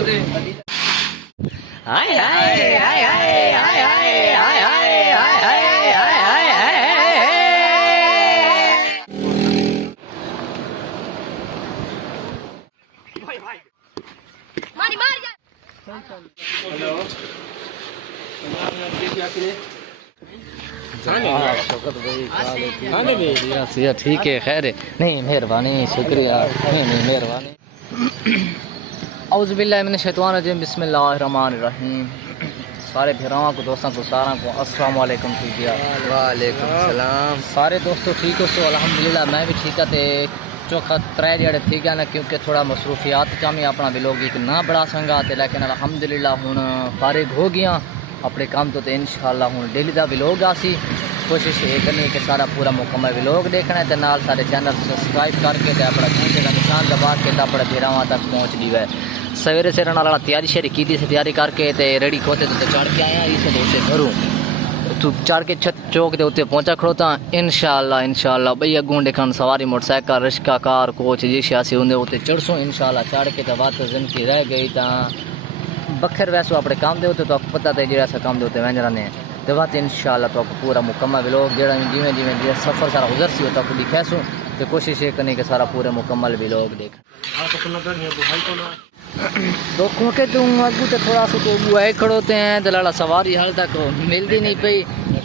हाय हाय हाय हाय हाय हाय हाय हाय हाय हाय मारी मार यार। हेलो ठीक है, खैर है। नहीं मेहरबानी, शुक्रिया। नहीं मेहरबानी। औज़ु बिल्लाहि मिनश शैतानिर रजीम, बिस्मिल्लाहिर रहमानिर रहीम। सारे भरावां को, दोस्तों को, सारा को अस्सलाम वालेकुम। वालेकुम सलाम। सारे दोस्तों ठीक हो सो? अल्हम्दुलिल्लाह मैं भी ठीक है। चौखा त्रै जड़े ठीक है ना, क्योंकि थोड़ा मसरूफियात का मैं अपना व्लॉग एक ना बड़ा संगा थे, लेकिन अल्हम्दुलिल्लाह हुण फारिग हो गया अपने काम तो इंशाअल्लाह हुण डेली का व्लॉग आसी। कोशिश ये करनी है कि सारा पूरा मुकम्मल व्लॉग देखना है, तो नाल सारे चैनल सब्सक्राइब करके तो अपना घंटे का निशान दबा के तो अपने भेरावां तक पहुँच दी है। सवेरे से नाल तैयारी शेरी की थी, तैयारी करके तो रेडी खोते तो चढ़ के आया इसे घरों तू चढ़ के छत चौक के उत्ते पहुंचा खड़ोता इंशाअल्लाह भई अगूं देखन सवारी मोटरसाइकिल रिक्शा कार कोच जी सियासी उन्हें उत्ते चढ़सूँ इंशाअल्लाह। चढ़ के तो बात जिंदगी रह गई तो बखर वैसो अपने काम दे होते तो आपको पता है जो काम दे होते वह ने तो बात इंशाअल्लाह तो आपको पूरा मुकम्मल व्लॉग जो जिमें जिमें सफ़र सारा गुजर सी होता आपको दिखासूँ। तो कोशिश ये करनी कि सारा पूरे मुकम्मल व्लॉग देख दोखों के तुम अगू तो थोड़ा सा तो बुआए खड़ोते हैं तो लड़ा सवारी हाल तक मिलती नहीं पई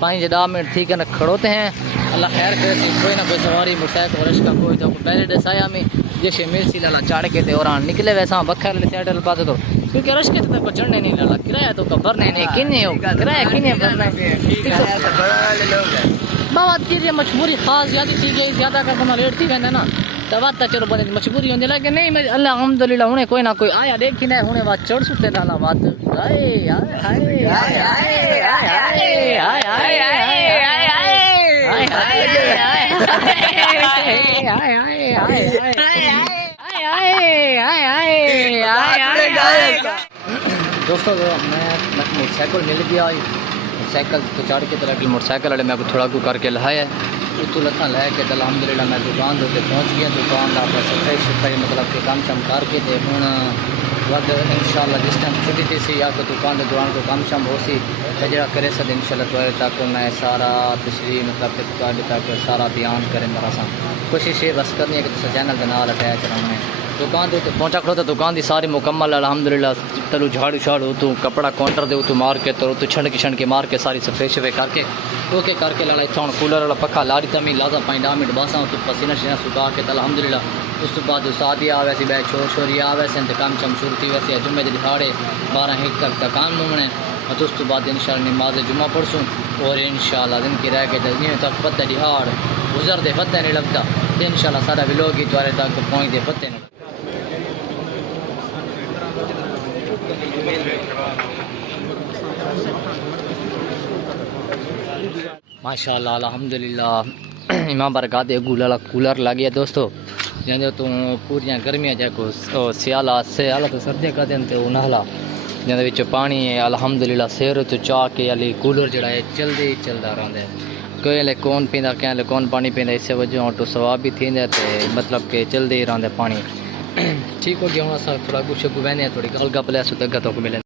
5-10 मिनट ठीक है ना खड़ोते हैं। अल्लाह खैर करे कोई ना कोई सवारी मोटरसाइकिल रश का कोई तो पहले दसाया में जैसे मिल सी लाला चढ़ के और निकले वैसा बखर ले साइड पाते तो क्योंकि रश के तक चढ़ने नहीं लाला किराया तो का भरने नहीं किन्ने हो किराया किन्ने भरना बात की मजबूरी खास ज़्यादा कर बना लेट थी कहना ना तो बात तो चलो बंदे मजबूरी होती लेकिन नहीं मैं अल्हम्दुलिल्लाह हुने कोई ना कोई आया देखी ना हुने बात चढ़ सुते लाला बात दोस्तों मैं मोटरसाइकिल मिल गया साइकिल तो चढ़ के तो लगी मोटरसाइकिल वाले मैं थोड़ा को करके लहाया तो लखा लै के अल्हम्दुलिल्लाह मैं दुकान के पहुँच गया। दुकान का सफाई मतलब कि काम शम करके तो हूँ वक्त इंशाअल्लाह जिस टाइम छुट्टी थी सी या तो दुकान के दौरान को काम शम हो सी तो जो करे सद इंशाअल्लाह तो तक मैं सारा तशरीह मतलब कि तक सारा बयान करें मेरा सा कोशिश ये बस करनी है कि तुम चैनल के नाल अटैच रहना है। दुकान के पहुँचा खड़ो तो दुकान की सारी मुकम्मल अल्हम्दुलिल्लाह तलू झाड़ू झाड़ू तू कपड़ा काउंटर दे तू मार के तो तू छंड के मार के सारी सफे शफे करके ओके करके लाला इतना कूलर वाला पक्का लाड़ी तमी लाजा 5 मिनट बसा तू पसीना शसीना सुखा के अल्हम्दुलिल्लाह उस बाद सादी आ वैसी बै छोरी आ वैसे काम शम शुरू थी वैसे जुम्मे के दिहाड़े 12-1 तक काम मुमने और उस बाद इंशाअल्लाह नमाज जुम्मा पढ़सूँ और इंशाअल्लाह दिन की रह के जिमें तक पत्ते दिहाड़ गुजरते पत्ते नहीं लगता तो इंशाअल्लाह सारा व्लॉग ही द्वारे तक पहुँचते पत्ते नहीं माशाअल्लाह अल्हम्दुलिल्लाह इमाम बरकत वाला कूलर लग गया दोस्तों जैसे तू पूरियां गर्मियां जैको सियाला तो सर्दियां कर दें तो उन्हाला जिंदे पानी है अल्हम्दुलिल्लाह सिर तो चाह के अली कूलर जड़ा है चलते ही चलता रहता है। कोई कौन पींदा क्या कौन पानी पींदा इस वजह तो सवाब भी थी मतलब कि चलते ही रहते पानी ठीक हो गया। हम थोड़ा कुछ बहने थोड़ी गल गप लिया तो मिले।